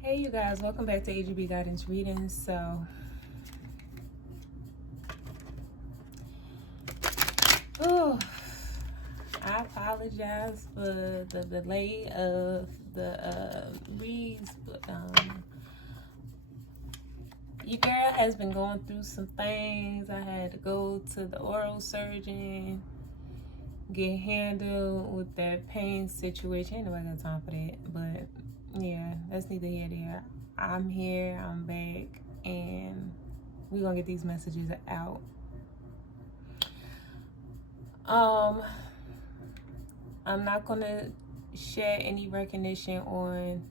Hey you guys, welcome back to A.B.G Guidance Readings. So, oh, I apologize for the delay of the reads, but your girl has been going through some things. I had to go to the oral surgeon, get handled with that pain situation. Ain't nobody got time for that, but yeah, that's neither here nor there. I'm here, I'm back, and we're gonna get these messages out. I'm not gonna share any recognition on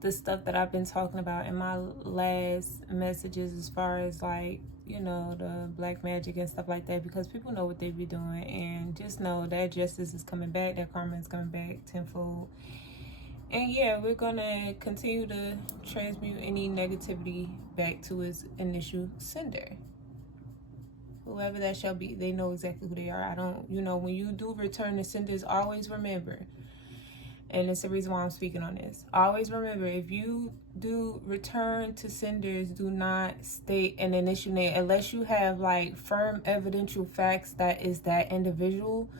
the stuff that I've been talking about in my last messages, as far as like, you know, the black magic and stuff like that, because people know what they be doing, and just know that justice is coming back, that karma is coming back tenfold. And yeah, we're gonna continue to transmute any negativity back to its initial sender, whoever that shall be. They know exactly who they are. I don't, you know, when you do return to senders, always remember, and it's the reason why I'm speaking on this, always remember, if you do return to senders, do not state an initial name unless you have like firm evidential facts that is that individual.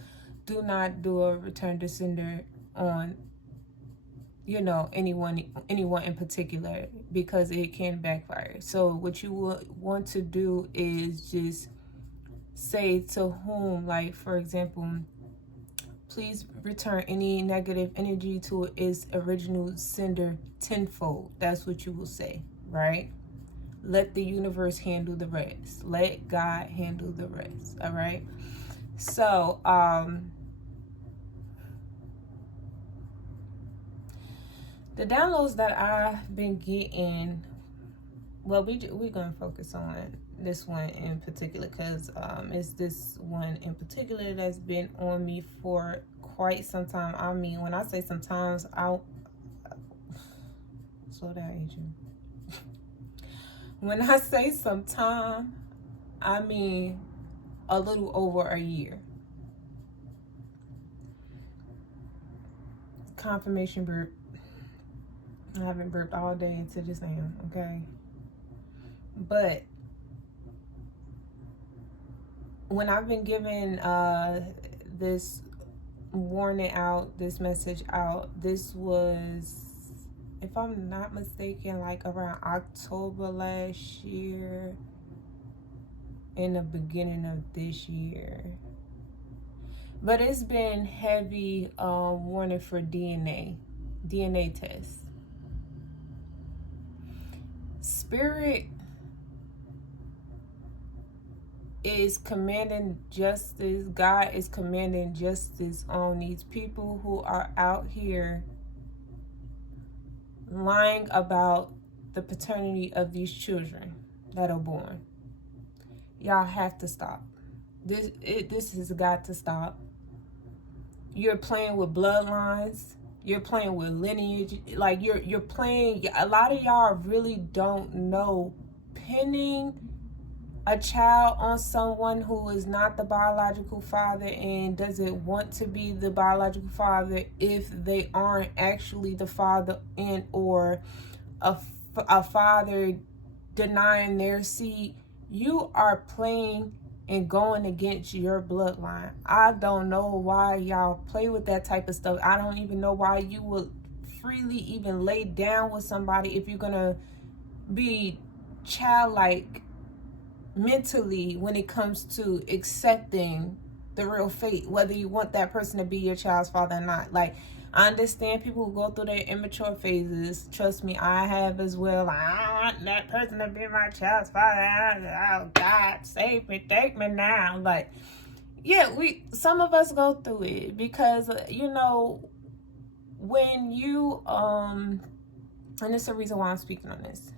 Do not do a return to sender on, you know, anyone in particular, because it can backfire. So what you will want to do is just say to whom, like for example, please return any negative energy to its original sender tenfold. That's what you will say, right? Let the universe handle the rest. Let God handle the rest. All right. So the downloads that I've been getting, well, we're gonna focus on this one in particular, because it's this one in particular that's been on me for quite some time. I mean, when I say sometimes, I'll slow down, Adrian. When I say sometime, I mean a little over a year. Confirmation burp. I haven't burped all day until just now, okay? But when I've been given this warning out, this message out, this was, if I'm not mistaken, like around October last year, in the beginning of this year. But it's been heavy warning for DNA tests. Spirit is commanding justice. God is commanding justice on these people who are out here lying about the paternity of these children that are born. Y'all have to stop. This has got to stop. You're playing with bloodlines. You're playing with lineage. Like you're playing. A lot of y'all really don't know. Pinning a child on someone who is not the biological father and doesn't want to be the biological father, if they aren't actually the father, and or a father denying their seed, you are playing and going against your bloodline. I don't know why y'all play with that type of stuff. I don't even know why you would freely even lay down with somebody if you're gonna be childlike mentally when it comes to accepting the real fate, whether you want that person to be your child's father or not. Like, I understand people who go through their immature phases. Trust me, I have as well. I want that person to be my child's father. Oh God, save me, take me now. Like, yeah, some of us go through it because, you know, when you and it's the reason why I'm speaking on this.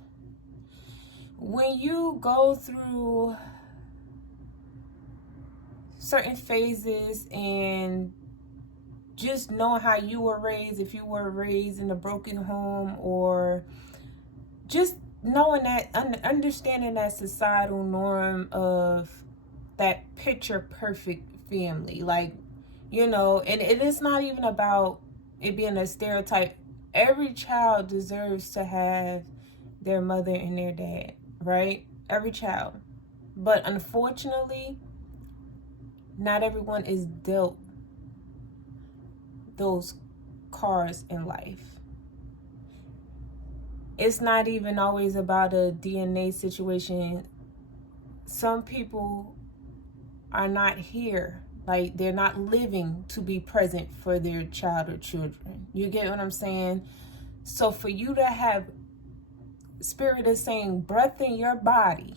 When you go through certain phases and just knowing how you were raised, if you were raised in a broken home, or just knowing that, understanding that societal norm of that picture perfect family, like, you know, and it is not even about it being a stereotype. Every child deserves to have their mother and their dad, right? Every child. But unfortunately, not everyone is dealt those cards in life. It's not even always about a DNA situation. Some people are not here. Like, they're not living to be present for their child or children. You get what I'm saying? So for you to have, Spirit is saying, breath in your body,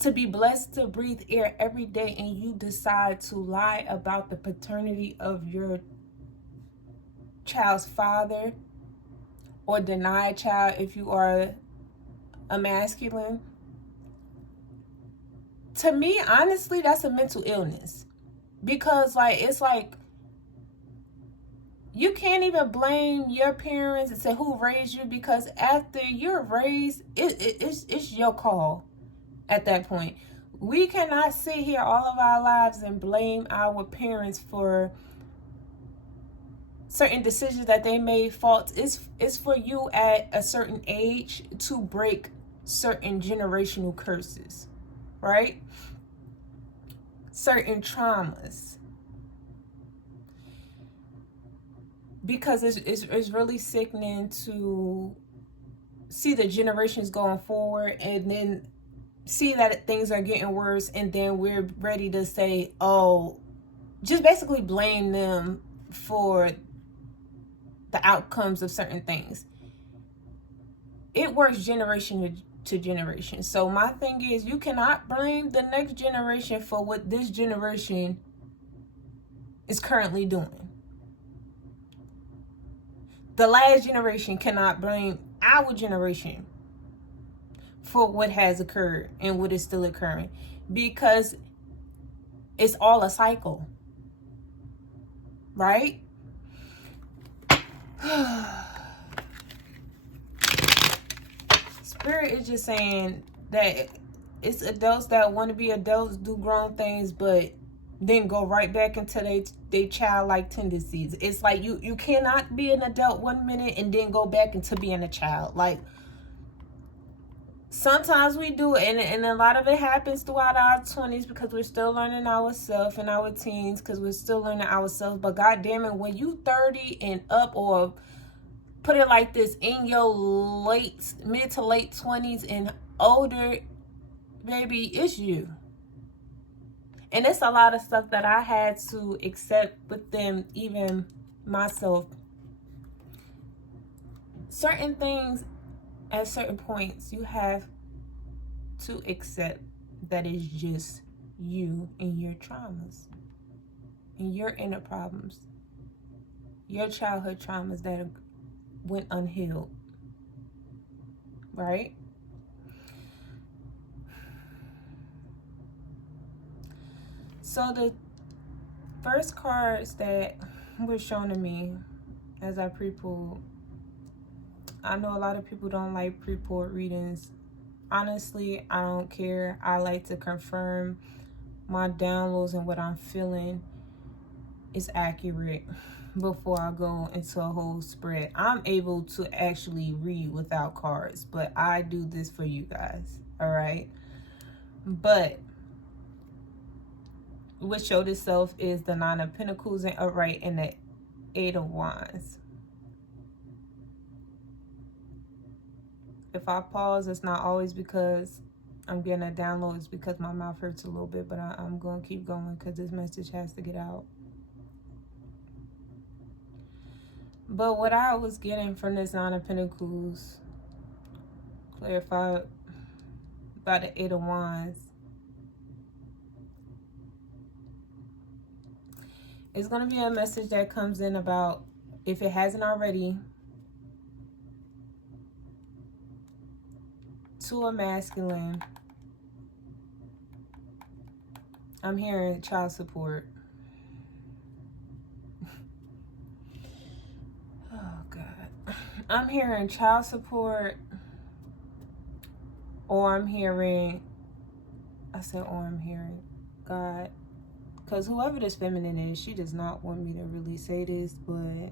to be blessed to breathe air every day, and you decide to lie about the paternity of your child's father, or deny a child if you are a masculine, to me, honestly, that's a mental illness. Because, like, it's like, you can't even blame your parents and say who raised you, because after you're raised, it's your call at that point. We cannot sit here all of our lives and blame our parents for certain decisions that they made faults. It's for you at a certain age to break certain generational curses, right? Certain traumas. Because it's really sickening to see the generations going forward and then see that things are getting worse, and then we're ready to say, oh, just basically blame them for the outcomes of certain things. It works generation to generation. So my thing is, you cannot blame the next generation for what this generation is currently doing. The last generation cannot blame our generation for what has occurred and what is still occurring, because it's all a cycle, right? Spirit is just saying that it's adults that want to be adults, do grown things, but then go right back into they childlike tendencies. It's like you cannot be an adult 1 minute and then go back into being a child. Like, sometimes we do, and a lot of it happens throughout our 20s because we're still learning ourselves, and our teens because we're still learning ourselves. But God damn it, when you 30 and up, or put it like this, in your mid to late 20s and older, baby, it's you. And it's a lot of stuff that I had to accept within even myself. Certain things at certain points you have to accept that it's just you and your traumas and your inner problems, your childhood traumas that went unhealed, right? So the first cards that were shown to me as I pre-pulled, I know a lot of people don't like pre-pulled readings. Honestly, I don't care. I like to confirm my downloads and what I'm feeling is accurate before I go into a whole spread. I'm able to actually read without cards, but I do this for you guys, all right? But what showed itself is the Nine of Pentacles and upright, and the Eight of Wands. If I pause, it's not always because I'm getting a download. It's because my mouth hurts a little bit, but I'm going to keep going because this message has to get out. But what I was getting from this Nine of Pentacles, clarified by the Eight of Wands, it's going to be a message that comes in about, if it hasn't already, to a masculine. I'm hearing child support. Oh, God. I'm hearing child support, or I'm hearing, I said, or I'm hearing, God, because whoever this feminine is, she does not want me to really say this, but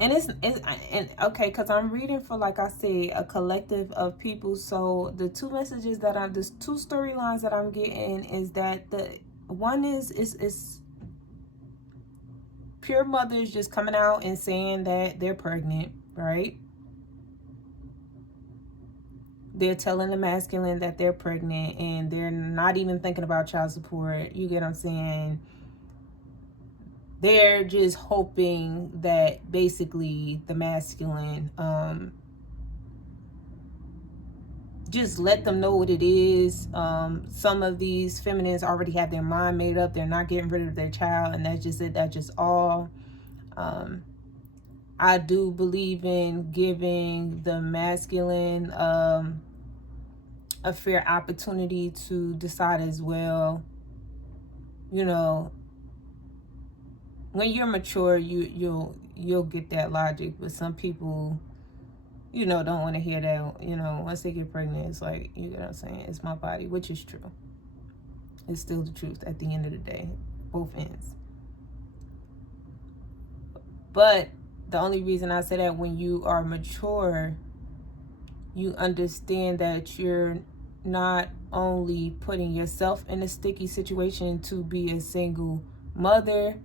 it's and okay, because I'm reading for, like I say, a collective of people. So the two messages that the two storylines that I'm getting is that the one is pure mothers just coming out and saying that they're pregnant, right? They're telling the masculine that they're pregnant, and they're not even thinking about child support. You get what I'm saying? They're just hoping that basically the masculine just let them know what it is. Some of these feminines already have their mind made up. They're not getting rid of their child, and that's just it. That's just all. I do believe in giving the masculine a fair opportunity to decide as well. You know, when you're mature, you'll get that logic, but some people, you know, don't want to hear that. You know, once they get pregnant, it's like, you know what I'm saying, it's my body, which is true. It's still the truth at the end of the day, both ends. But the only reason I say that, when you are mature, you understand that you're not only putting yourself in a sticky situation to be a single mother,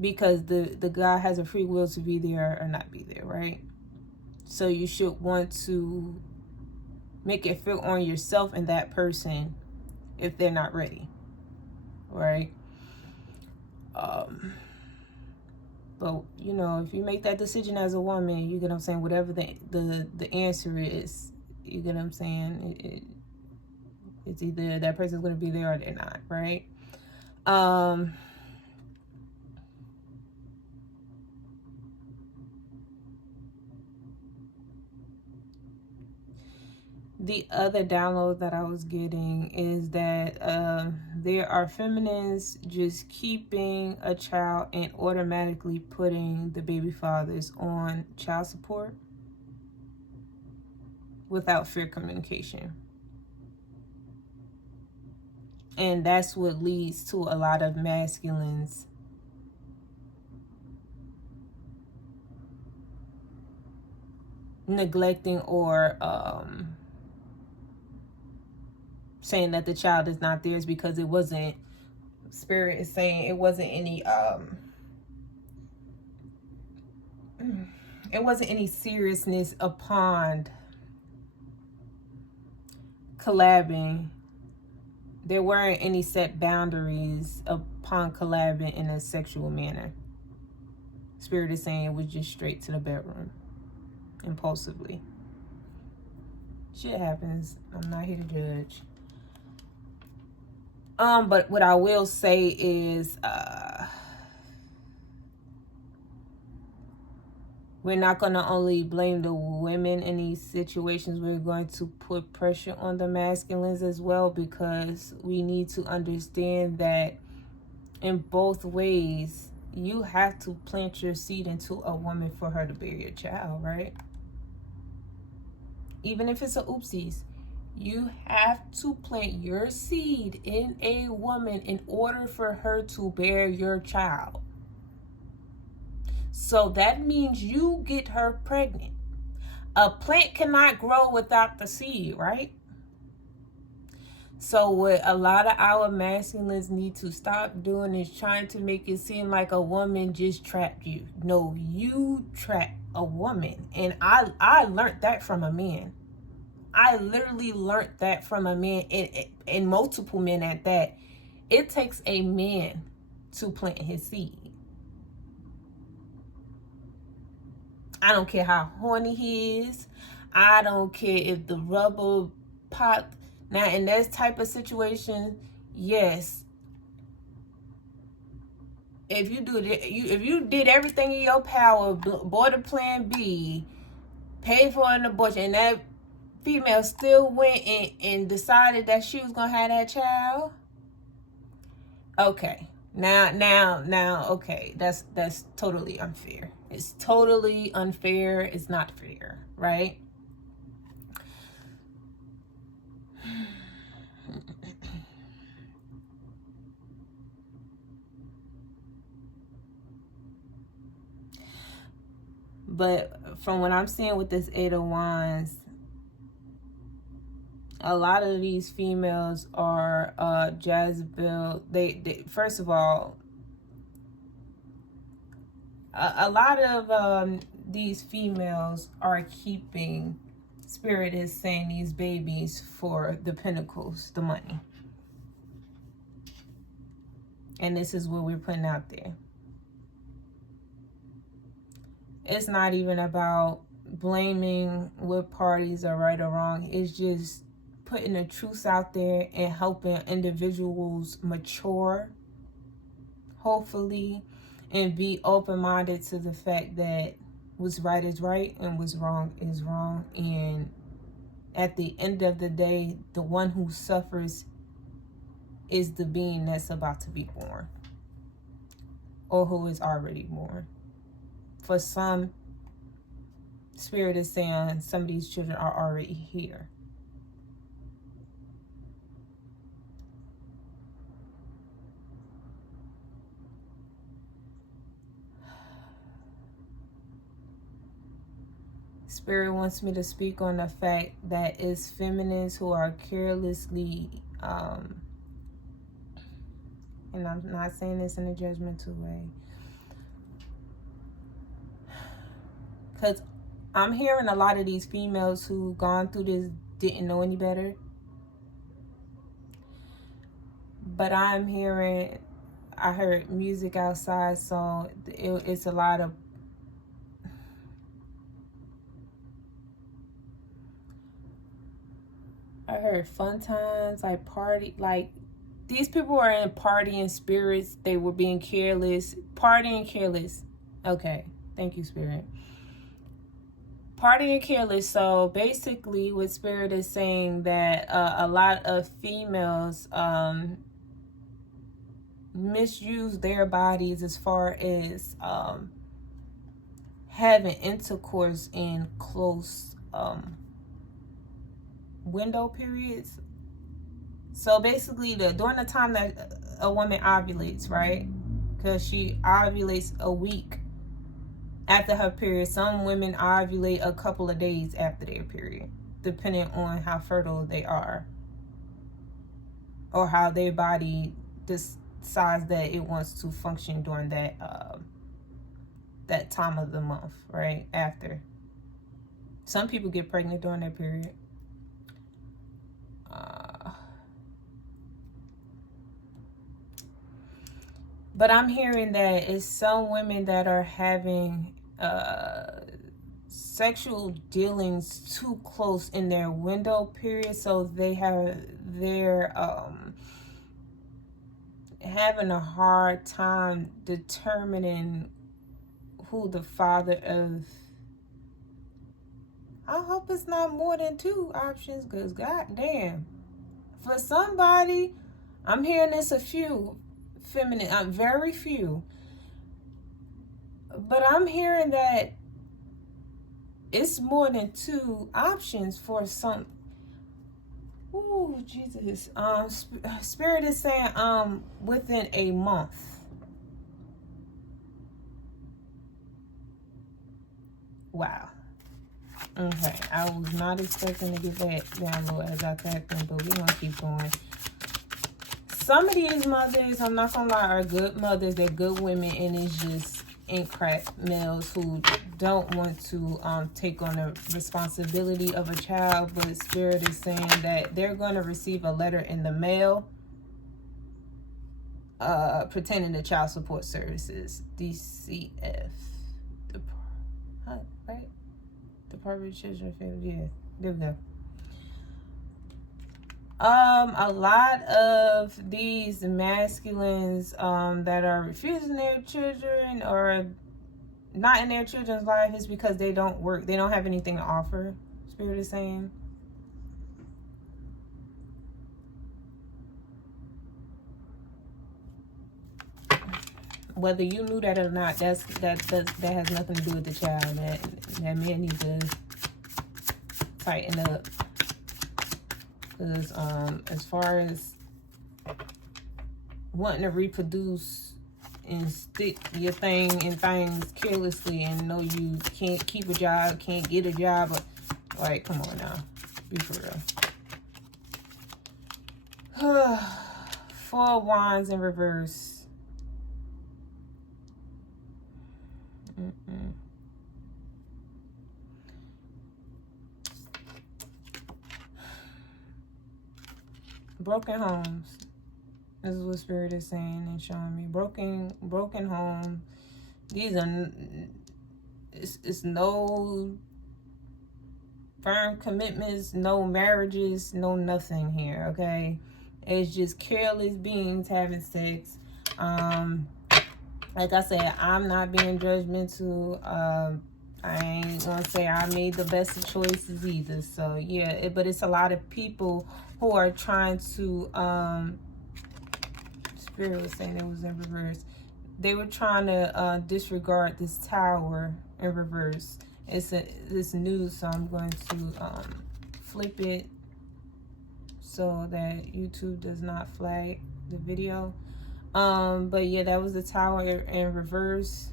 because the guy has a free will to be there or not be there, right? So you should want to make it fit on yourself and that person if they're not ready, right? But you know, if you make that decision as a woman, you get what I'm saying, whatever the answer is, you get what I'm saying, it's either that person's going to be there or they're not, right? The other download that I was getting is that there are feminines just keeping a child and automatically putting the baby fathers on child support without fair communication. And that's what leads to a lot of masculines neglecting or saying that the child is not theirs because it wasn't, Spirit is saying it wasn't any seriousness upon collabing. There weren't any set boundaries upon collabing in a sexual manner. Spirit is saying it was just straight to the bedroom, impulsively. Shit happens. I'm not here to judge. But what I will say is, we're not going to only blame the women in these situations. We're going to put pressure on the masculines as well, because we need to understand that in both ways, you have to plant your seed into a woman for her to bear your child, right? Even if it's a oopsies, you have to plant your seed in a woman in order for her to bear your child. So that means you get her pregnant. A plant cannot grow without the seed, right? So what a lot of our masculines need to stop doing is trying to make it seem like a woman just trapped you. No, you trapped a woman. And I learned that from a man. I literally learned that from a man, and multiple men at that. It takes a man to plant his seed. I don't care how horny he is. I don't care if the rubber pop. Now, in that type of situation, yes. If you did everything in your power, bought a plan B, paid for an abortion, and that female still went and decided that she was gonna have that child, okay, now, okay, that's totally unfair. It's totally unfair. It's not fair, right? But from what I'm seeing with this Eight of Wands, a lot of these females are Jezebel. They first of all, a lot of these females are keeping, Spirit is saying, these babies for the pentacles, the money. And this is what we're putting out there. It's not even about blaming what parties are right or wrong. It's just putting the truth out there and helping individuals mature, hopefully, and be open-minded to the fact that what's right is right and what's wrong is wrong. And at the end of the day, the one who suffers is the being that's about to be born, or who is already born. For some, Spirit is saying some of these children are already here. Spirit wants me to speak on the fact that it's feminines who are carelessly, and I'm not saying this in a judgmental way, because I'm hearing a lot of these females who gone through this didn't know any better. But I'm hearing, I heard music outside, so it's a lot of, I heard fun times, like party, like these people are in partying spirits. They were being careless, partying careless. Okay, thank you, Spirit. Partying careless. So basically what Spirit is saying, that a lot of females misuse their bodies as far as having intercourse in close window periods. So basically during the time that a woman ovulates, right? Because she ovulates a week after her period. Some women ovulate a couple of days after their period, depending on how fertile they are, or how their body decides that it wants to function during that that time of the month, right? After. Some people get pregnant during their period. But I'm hearing that it's some women that are having sexual dealings too close in their window period, so they're having a hard time determining who the father of. I hope it's not more than two options, because goddamn, for somebody, I'm hearing this a few feminine, very few, but I'm hearing that it's more than two options for some. Ooh, Jesus. Spirit is saying within a month. Wow. Okay, I was not expecting to get that download as I tapped in, but we're gonna keep going. Some of these mothers, I'm not gonna lie, are good mothers. They're good women, and it's just incorrect males who don't want to take on the responsibility of a child. But Spirit is saying that they're going to receive a letter in the mail pertaining to child support services, DCF, right? Department of Children and Family. Yeah, there we go. A lot of these masculines that are refusing their children or not in their children's life is because they don't work. They don't have anything to offer, Spirit is saying. Whether you knew that or not, that has nothing to do with the child. That man needs to tighten up. Because as far as wanting to reproduce and stick your thing in things carelessly and know you can't keep a job, can't get a job. Like, come on now. Be for real. 4 of Wands in reverse. Broken homes. This is what Spirit is saying and showing me. Broken home. These are, it's no firm commitments, no marriages, no nothing here, okay? It's just careless beings having sex. Like I said, I'm not being judgmental. I ain't gonna say I made the best of choices either. So yeah, but it's a lot of people who are trying to, Spirit was saying it was in reverse. They were trying to disregard this Tower in reverse. It's new, so I'm going to flip it so that YouTube does not flag the video. But yeah, that was the Tower in reverse.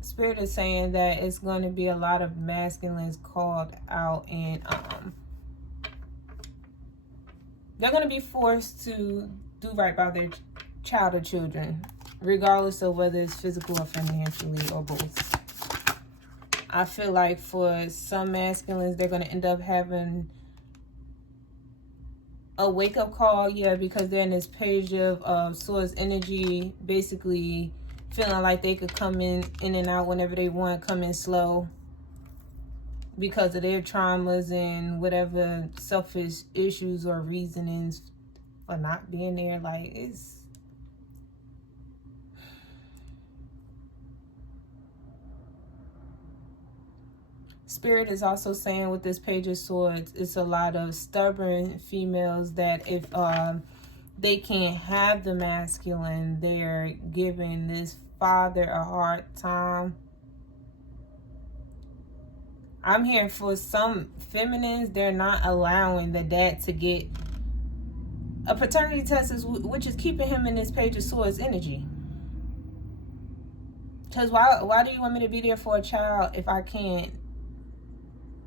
Spirit is saying that it's going to be a lot of masculines called out, and they're going to be forced to do right by their child or children, regardless of whether it's physical or financially or both. I feel like for some masculines, they're going to end up having a wake-up call, yeah, because they're in this page of Swords energy, basically feeling like they could come in and out whenever they want, come in slow because of their traumas and whatever selfish issues or reasonings for not being there. Like, it's... Spirit is also saying with this Page of Swords, it's a lot of stubborn females that if they can't have the masculine, they're giving this father a hard time. I'm hearing for some feminines, they're not allowing the dad to get a paternity test, which is keeping him in this Page of Swords energy. Because why do you want me to be there for a child if I can't?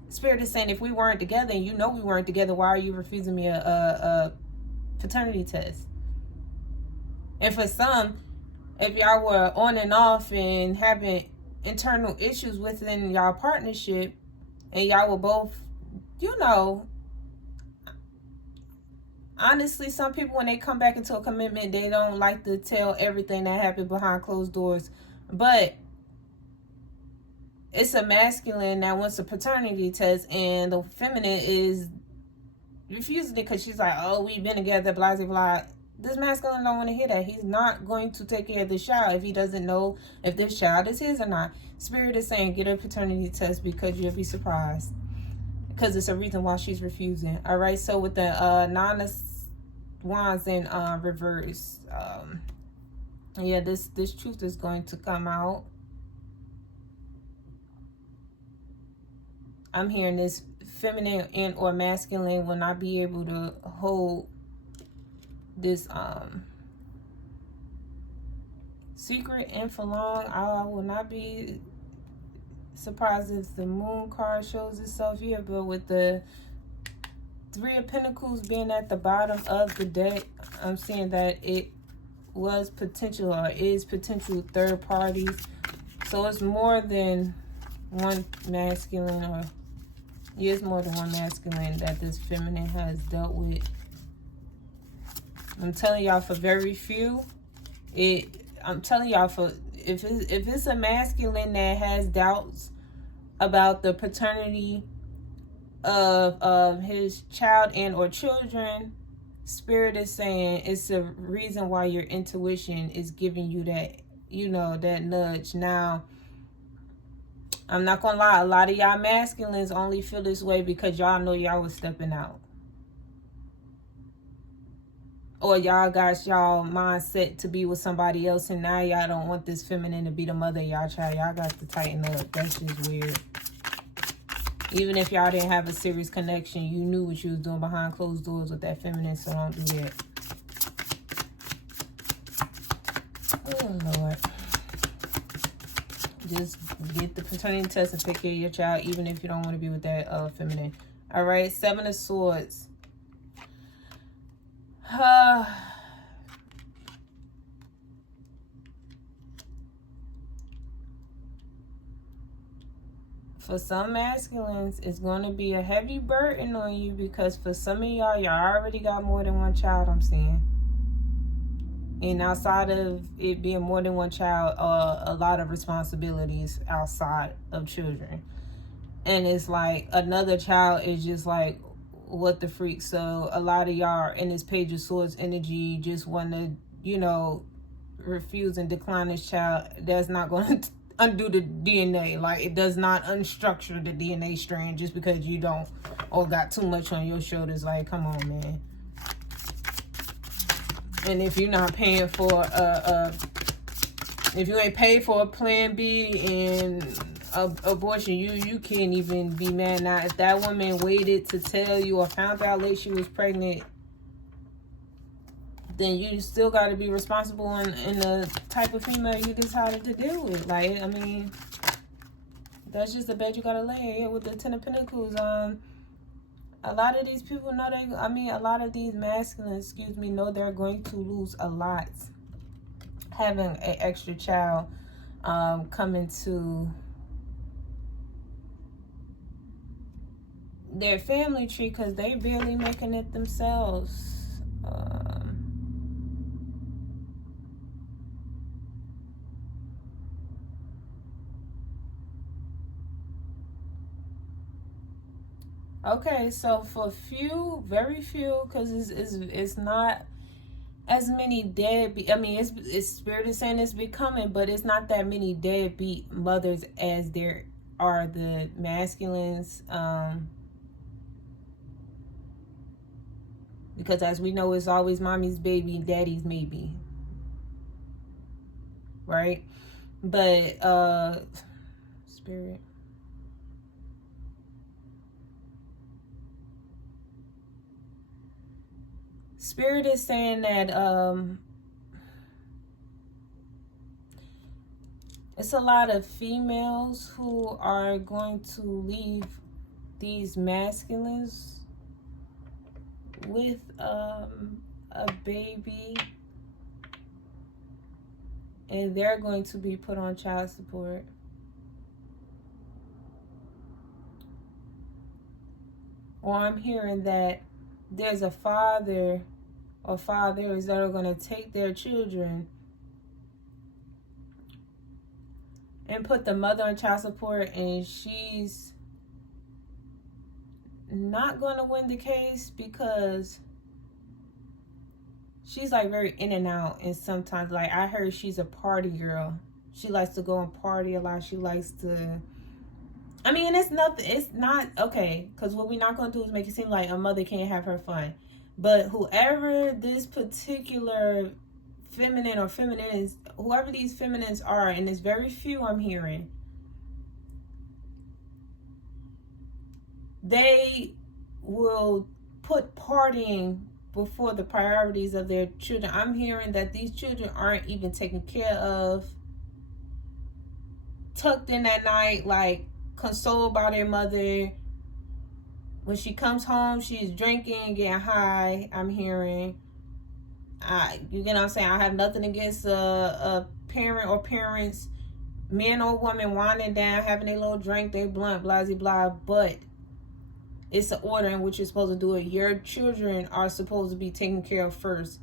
Spirit is saying if we weren't together, and you know we weren't together, why are you refusing me a paternity test? And for some, if y'all were on and off and having internal issues within y'all partnership, and y'all were both, you know, honestly, some people, when they come back into a commitment, they don't like to tell everything that happened behind closed doors. But it's a masculine that wants a paternity test, and the feminine is refusing it because she's like, oh, we've been together, blah, blah, blah. This masculine don't want to hear that. He's not going to take care of this child if he doesn't know if this child is his or not. Spirit is saying get a paternity test because you'll be surprised. Because it's a reason why she's refusing. All right, so with the Nine of Wands in reverse, yeah, this truth is going to come out. I'm hearing this feminine and or masculine will not be able to hold this secret and for long. I will not be surprised if the Moon card shows itself here, but with the Three of Pentacles being at the bottom of the deck, I'm seeing that it was potential or is potential third parties. So it's more than one masculine, or it's more than one masculine that this feminine has dealt with. I'm telling y'all, for very few, I'm telling y'all, for if it's a masculine that has doubts about the paternity of his child and or children, Spirit is saying it's a reason why your intuition is giving you that, you know, that nudge. Now, I'm not gonna lie, a lot of y'all masculines only feel this way because y'all know y'all was stepping out. Or y'all got y'all mindset to be with somebody else, and now y'all don't want this feminine to be the mother of y'all child. Y'all got to tighten up. That's just weird. Even if y'all didn't have a serious connection, you knew what you was doing behind closed doors with that feminine, so don't do that. Oh, Lord. Just get the paternity test and take care of your child, even if you don't want to be with that feminine. All right, 7 of Swords. For some masculines, it's going to be a heavy burden on you, because for some of y'all already got more than one child, I'm seeing. And outside of it being more than one child, a lot of responsibilities outside of children. And it's like another child is just like, what the freak? So a lot of y'all are in this Page of Swords energy, just want to, you know, refuse and decline this child. That's not going to undo the DNA. Like, it does not unstructure the DNA strand just because you don't or got too much on your shoulders. Like, come on, man. And if you're not paying for if you ain't paid for a Plan B and abortion, you can't even be mad. Now, if that woman waited to tell you or found out late she was pregnant, then you still got to be responsible in the type of female you decided to deal with. Like, I mean, that's just the bed you got to lay with the 10 of Pentacles. A lot of these people know a lot of these masculines, know they're going to lose a lot having an extra child coming to their family tree, because they barely making it themselves. Okay, so for few, very few, because it's not as many deadbeat. I mean, it's Spirit is saying it's becoming, but it's not that many deadbeat mothers as there are the masculines. Because as we know, it's always mommy's baby and daddy's maybe. Right? But Spirit. Spirit is saying that it's a lot of females who are going to leave these masculines with a baby, and they're going to be put on child support. Or I'm hearing that there's a father or fathers that are going to take their children and put the mother on child support, and she's not going to win the case because she's like very in and out. And sometimes, like, I heard she's a party girl. She likes to go and party a lot. She likes to, I mean, it's not okay, because what we're not going to do is make it seem like a mother can't have her fun. But whoever this particular feminine or feminines, whoever these feminines are, and there's very few I'm hearing, they will put partying before the priorities of their children. I'm hearing that these children aren't even taken care of, tucked in at night, like consoled by their mother. When she comes home, she's drinking, getting high. I'm hearing, you get what I'm saying? I have nothing against a parent or parents, man or woman, winding down, having a little drink, they blunt, blah, blah, blah. But it's an order in which you're supposed to do it. Your children are supposed to be taken care of first.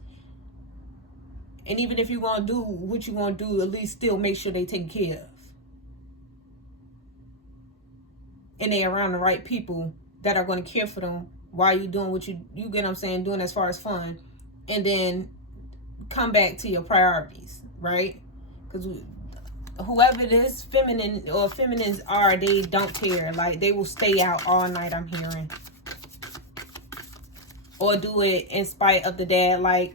And even if you're going to do what you're going to do, at least still make sure they taken care of. And they around the right people that are going to care for them while you're doing what you get what I'm saying, doing as far as fun. And then come back to your priorities, right? Because whoever this feminine or feminines are, they don't care. Like, they will stay out all night, I'm hearing. Or do it in spite of the dad, like,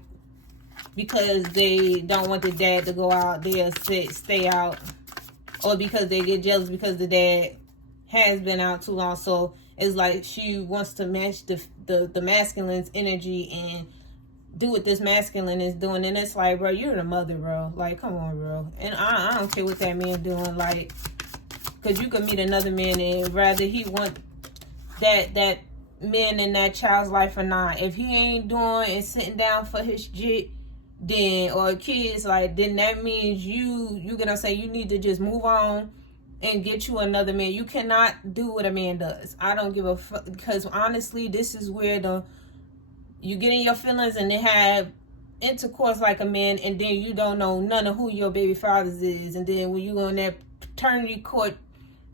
because they don't want the dad to go out, they'll stay out. Or because they get jealous because the dad has been out too long. So it's like she wants to match the masculine's energy and do what this masculine is doing. And it's like, bro, you're the mother, bro. Like, come on, bro. And I don't care what that man doing. Like, because you could meet another man and rather he want that man in that child's life or not. If he ain't doing and sitting down for his jit, then, or kids, like, then that means you get what I'm saying, you need to just move on and get you another man. You cannot do what a man does. I don't give a fuck, because honestly, this is where you get in your feelings and they have intercourse like a man, and then you don't know none of who your baby fathers is, and then when you go in that paternity court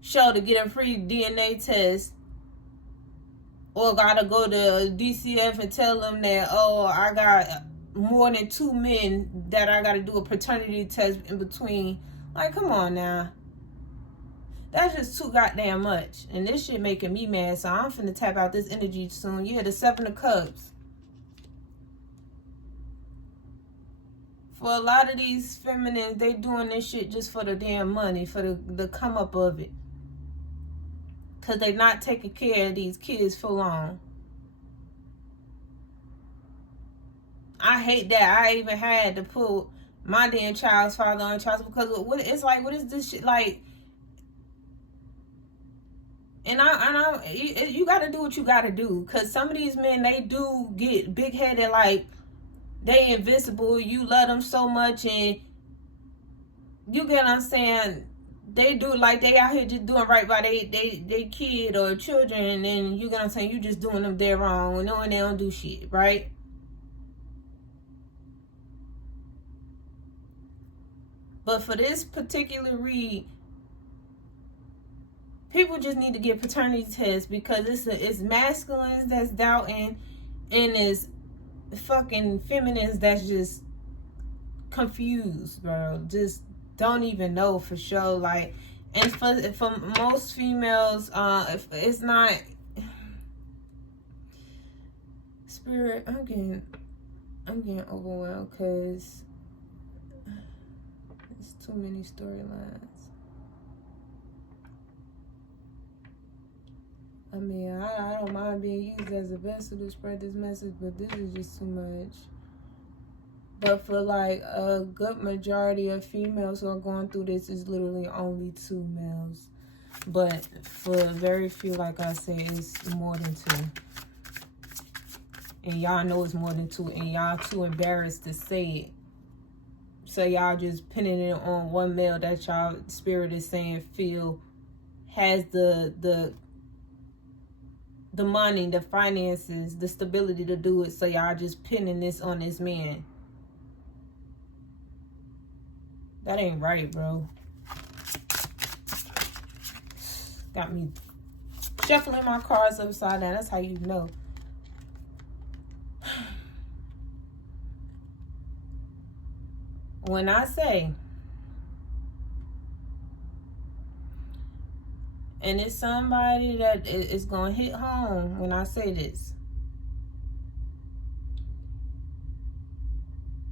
show to get a free DNA test, or gotta go to DCF and tell them that, oh, I got more than 2 men that I gotta do a paternity test in between. Like, come on now. That's just too goddamn much. And this shit making me mad, so I'm finna tap out this energy soon. Yeah, the 7 of Cups. For a lot of these feminines, they doing this shit just for the damn money, for the come up of it. Because they not taking care of these kids for long. I hate that I even had to put my damn child's father on child support, because it's like, what is this shit like? And you got to do what you got to do, because some of these men, they do get big headed, like they invincible. You love them so much, and you get what I'm saying, they do like they out here just doing right by they kid or children, and then you get what I'm saying, you just doing them dead wrong, knowing they don't do shit right. But for this particular read, people just need to get paternity tests, because it's masculines that's doubting, and it's fucking feminines that's just confused, bro. Just don't even know for sure. Like, and for most females, it's not spirit. I'm getting overwhelmed because there's too many storylines. I mean, I don't mind being used as a vessel to spread this message, but this is just too much. But for like a good majority of females who are going through this, is literally only 2 males. But for very few, like I said, it's more than 2. And y'all know it's more than 2, and y'all too embarrassed to say it. So y'all just pinning it on one male that y'all spirit is saying has the money, the finances, the stability to do it. So y'all just pinning this on this man. That ain't right, bro. Got me shuffling my cards upside down. That's how you know. When I say, and it's somebody that is going to hit home when I say this.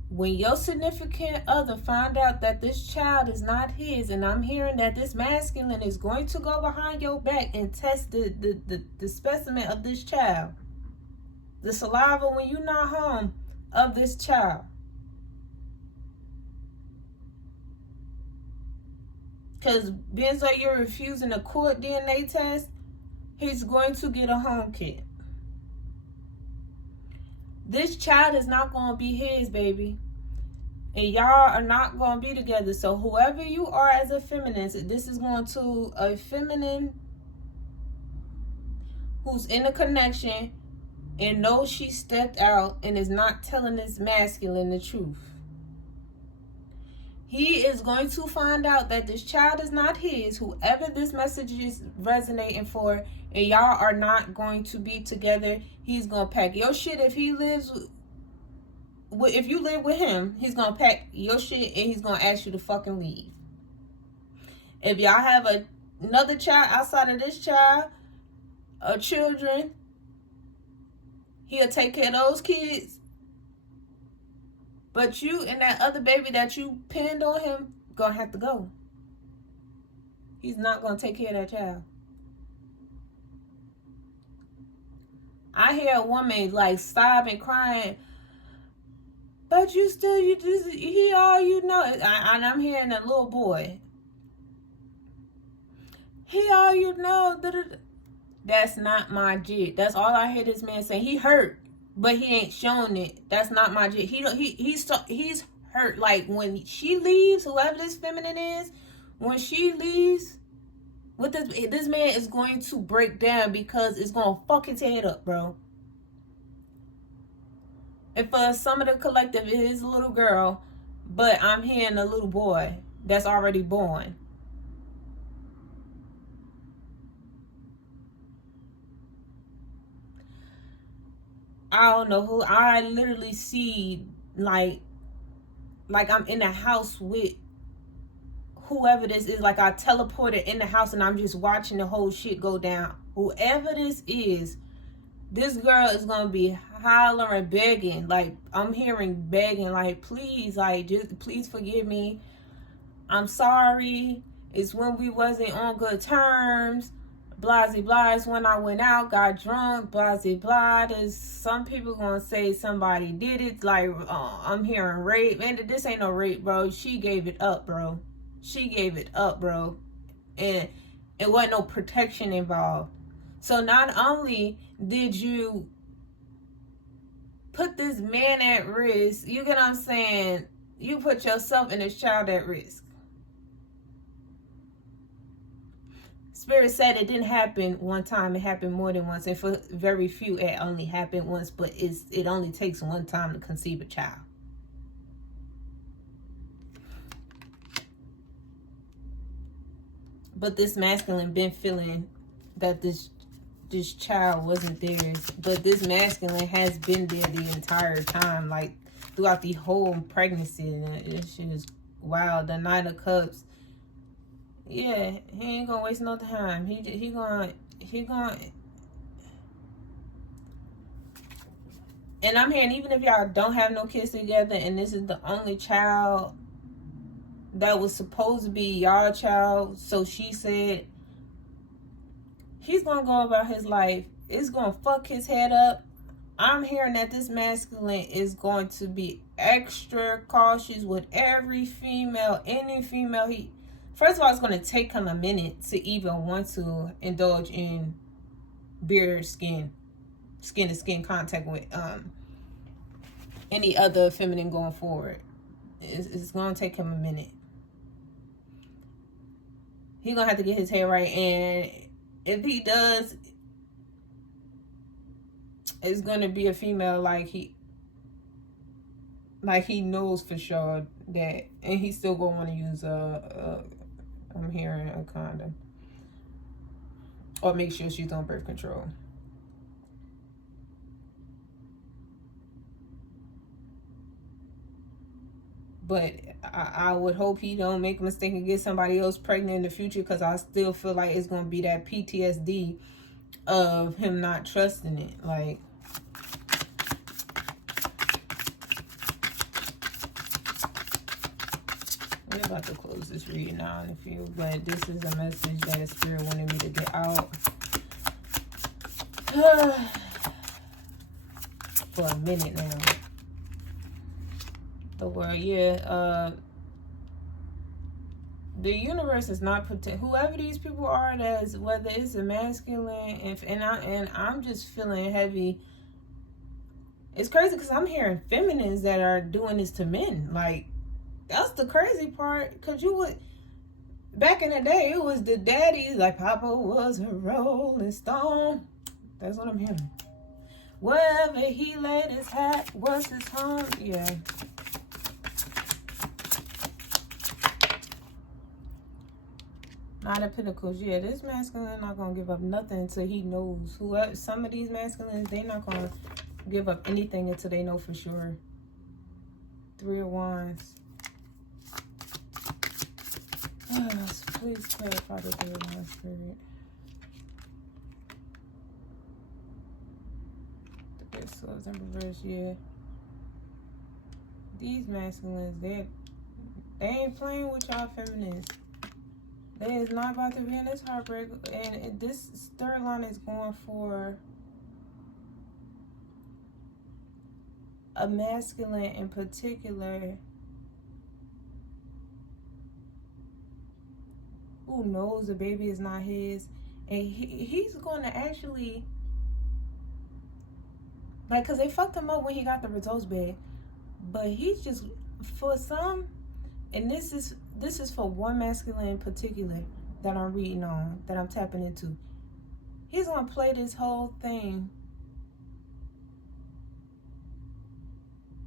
When your significant other find out that this child is not his, and I'm hearing that this masculine is going to go behind your back and test the specimen of this child, the saliva when you're not home of this child, because being so you're refusing a court DNA test, he's going to get a home kit. This child is not going to be his, baby. And y'all are not going to be together. So whoever you are as a feminine, this is going to a feminine who's in a connection and knows she stepped out and is not telling this masculine the truth. He is going to find out that this child is not his, whoever this message is resonating for, and y'all are not going to be together. He's going to pack your shit. If you live with him, he's going to pack your shit and he's going to ask you to fucking leave. If y'all have another child outside of this child, or children, he'll take care of those kids. But you and that other baby that you pinned on him, gonna have to go. He's not gonna take care of that child. I hear a woman like sobbing, crying, but you just, he all you know. And I'm hearing a little boy. He all you know. That's not my jit. That's all I hear this man say. He hurt, but he ain't showing it. That's not my jit. He's hurt. Like when she leaves, whoever this feminine is, when she leaves, with this man is going to break down because it's gonna fuck his head up, bro. And for some of the collective, it is a little girl, but I'm hearing a little boy that's already born. I don't know who. I literally see like I'm in the house with whoever this is. Like I teleported in the house and I'm just watching the whole shit go down. Whoever this is, this girl is gonna be hollering, begging. Like I'm hearing begging, like please, like just please forgive me. I'm sorry. It's when we wasn't on good terms. Blasey blah. It's when I went out, got drunk. Blasey blah. There's some people gonna say somebody did it. Like I'm hearing rape. Man, this ain't no rape, bro. She gave it up, bro. She gave it up, bro. And it wasn't no protection involved. So not only did you put this man at risk, you get what I'm saying? You put yourself and this child at risk. Spirit said it didn't happen one time. It happened more than once. And for very few, it only happened once. But it only takes one time to conceive a child. But this masculine been feeling that this child wasn't theirs. But this masculine has been there the entire time. Like throughout the whole pregnancy. And this shit is wild. The Nine of Cups. Yeah, he ain't gonna waste no time. He gonna. And I'm hearing, even if y'all don't have no kids together, and this is the only child that was supposed to be y'all child, so she said, he's gonna go about his life. It's gonna fuck his head up. I'm hearing that this masculine is going to be extra cautious with every female, any female he. First of all, it's going to take him a minute to even want to indulge in bare skin to skin contact with any other feminine going forward. It's going to take him a minute. He's going to have to get his head right. And if he does, it's going to be a female like he knows for sure that, and he's still going to want to use I'm hearing a condom. Or make sure she's on birth control. But I would hope he don't make a mistake and get somebody else pregnant in the future, because I still feel like it's going to be that PTSD of him not trusting it. Like, we're about to close this reading now in a few, but this is a message that Spirit wanted me to get out for a minute now. The world, yeah. The universe is not whoever these people are, that's whether it's a masculine, and I'm just feeling heavy. It's crazy because I'm hearing feminines that are doing this to men. Like, that's the crazy part, because you would, back in the day, it was the daddies, like Papa was a rolling stone. That's what I'm hearing. Wherever he laid his hat was his home. Yeah. Nine of Pentacles. Yeah, this masculine not gonna give up nothing until he knows. Whoever, some of these masculines, they not gonna give up anything until they know for sure. Three of Wands. Please clarify the Three of Wands, Spirit. The best swords in reverse. Yeah. These masculines, they ain't playing with y'all feminines. They is not about to be in this heartbreak. And this third line is going for a masculine in particular who knows the baby is not his, and he's going to actually, like, because they fucked him up when he got the results back, but he's just, for some, and this is for one masculine in particular that I'm reading on, that I'm tapping into. He's going to play this whole thing.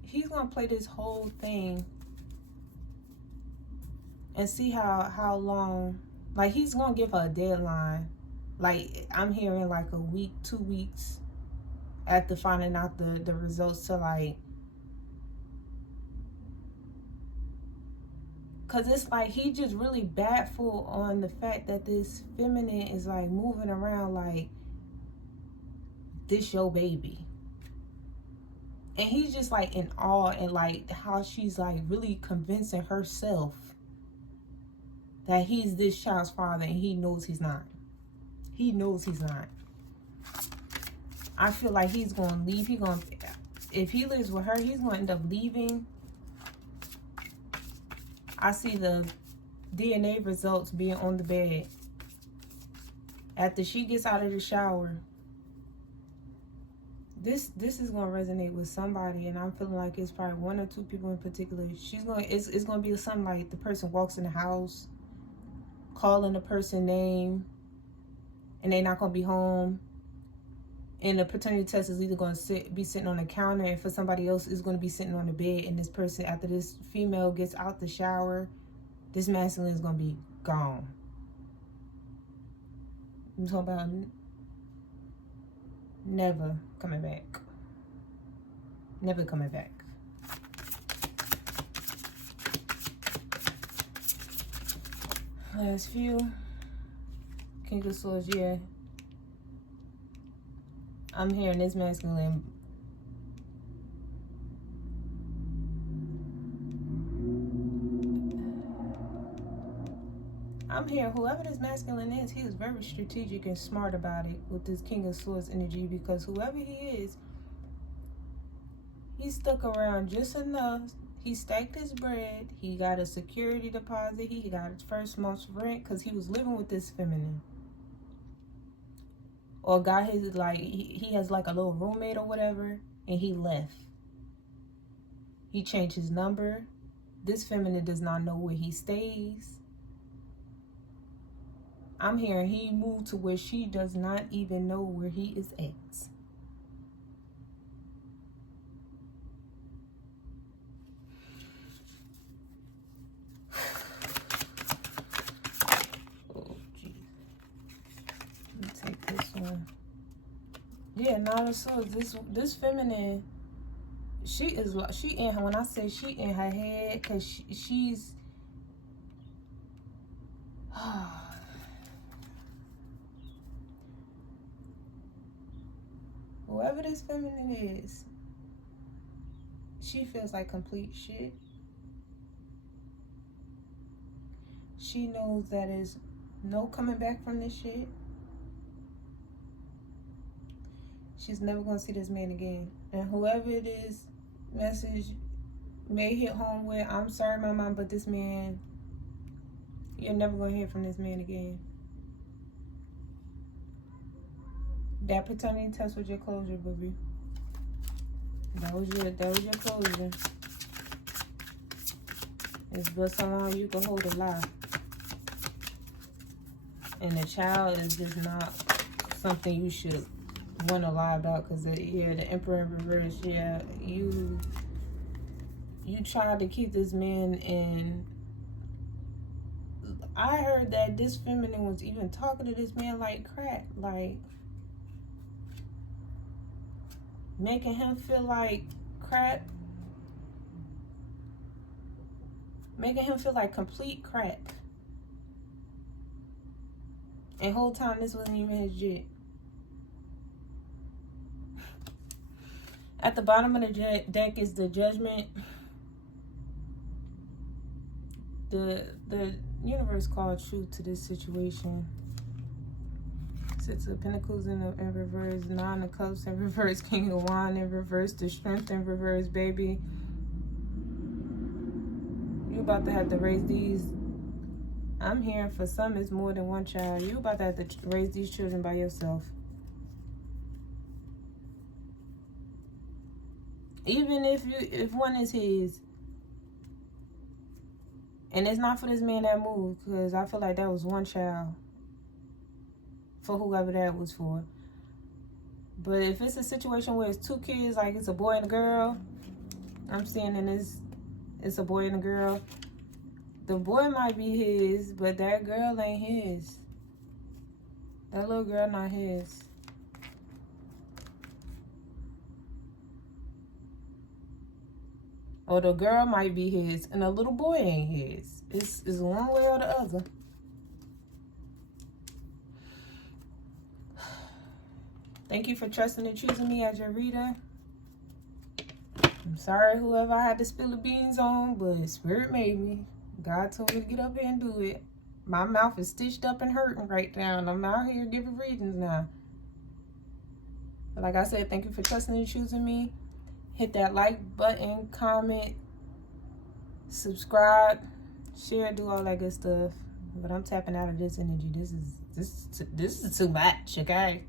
He's going to play this whole thing and see how long, like, he's going to give her a deadline. Like, I'm hearing like a week, 2 weeks after finding out the results, to like, because it's like he just really baffled on the fact that this feminine is like moving around like this your baby. And he's just like in awe, and like how she's like really convincing herself that he's this child's father, and he knows he's not. He knows he's not. I feel like he's going to leave. If he lives with her, he's going to end up leaving. I see the DNA results being on the bed. After she gets out of the shower, this is going to resonate with somebody, and I'm feeling like it's probably 1 or 2 people in particular. It's going to be something like the person walks in the house, calling the person name, and they're not going to be home. And the paternity test is either going to be sitting on the counter, and for somebody else is going to be sitting on the bed. And this person, after this female gets out the shower, this masculine is going to be gone. I'm talking about never coming back. Never coming back. Last few. King of Swords, yeah. I'm hearing this masculine. I'm hearing whoever this masculine is, he is very strategic and smart about it with this King of Swords energy, because whoever he is, he stuck around just enough. He stacked his bread. He got a security deposit. He got his first month's rent because he was living with this feminine. Or got his, like, he has like a little roommate or whatever, and he left. He changed his number. This feminine does not know where he stays. I'm hearing he moved to where she does not even know where he is at. Oh, geez. Let me take this one. Yeah, Nine of Swords. This feminine, she in her, when I say she in her head, because she's whoever this feminine is, she feels like complete shit. She knows that there's no coming back from this shit. She's never going to see this man again. And whoever it is, message may hit home with, I'm sorry, my mom, but this man, you're never going to hear from this man again. That paternity test was your closure, baby. That was your closure. It's but so long you can hold a lie. And the child is just not something you should want to lie about, because yeah, the Emperor in reverse, yeah, you tried to keep this man in. I heard that this feminine was even talking to this man like crap, like making him feel like crap, making him feel like complete crap. And whole time this wasn't even his jit. At the bottom of the deck is the Judgment. The universe called truth to this situation. It Six of Pentacles in reverse, Nine of Cups in reverse, King of Wands in reverse, the Strength in reverse, baby. You about to have to raise these. I'm hearing for some it's more than one child. You about to have to raise these children by yourself. Even if one is his. And it's not for this man that moved, because I feel like that was one child. For whoever that was for. But if it's a situation where it's two kids, like it's a boy and a girl, I'm seeing in this, it's a boy and a girl. The boy might be his, but that girl ain't his. That little girl not his. Or the girl might be his, and the little boy ain't his. It's one way or the other. Thank you for trusting and choosing me as your reader. I'm sorry whoever I had to spill the beans on, but Spirit made me. God told me to get up here and do it. My mouth is stitched up and hurting right now, and I'm out here giving readings now. But like I said, thank you for trusting and choosing me. Hit that like button, comment, subscribe, share, do all that good stuff. But I'm tapping out of this energy. This is too much, okay?